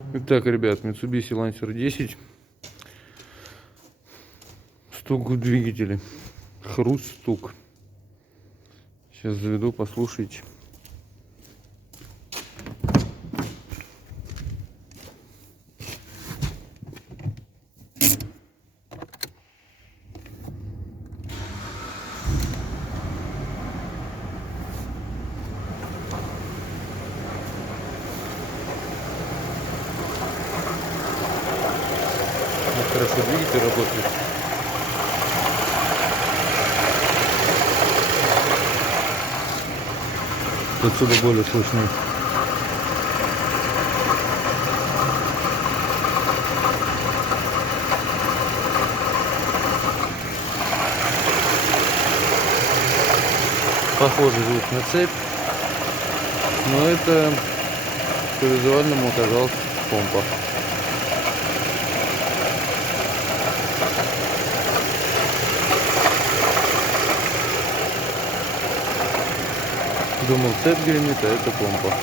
Итак, ребят, Mitsubishi Lancer 10. Стук в двигателе. Хруст, стук. Сейчас заведу, послушайте. Хорошо двигатель работает. Отсюда более слышно. Похожий звук на цепь, но это по визуальному оказалась помпа. Думал, цепь гремит, а это помпа.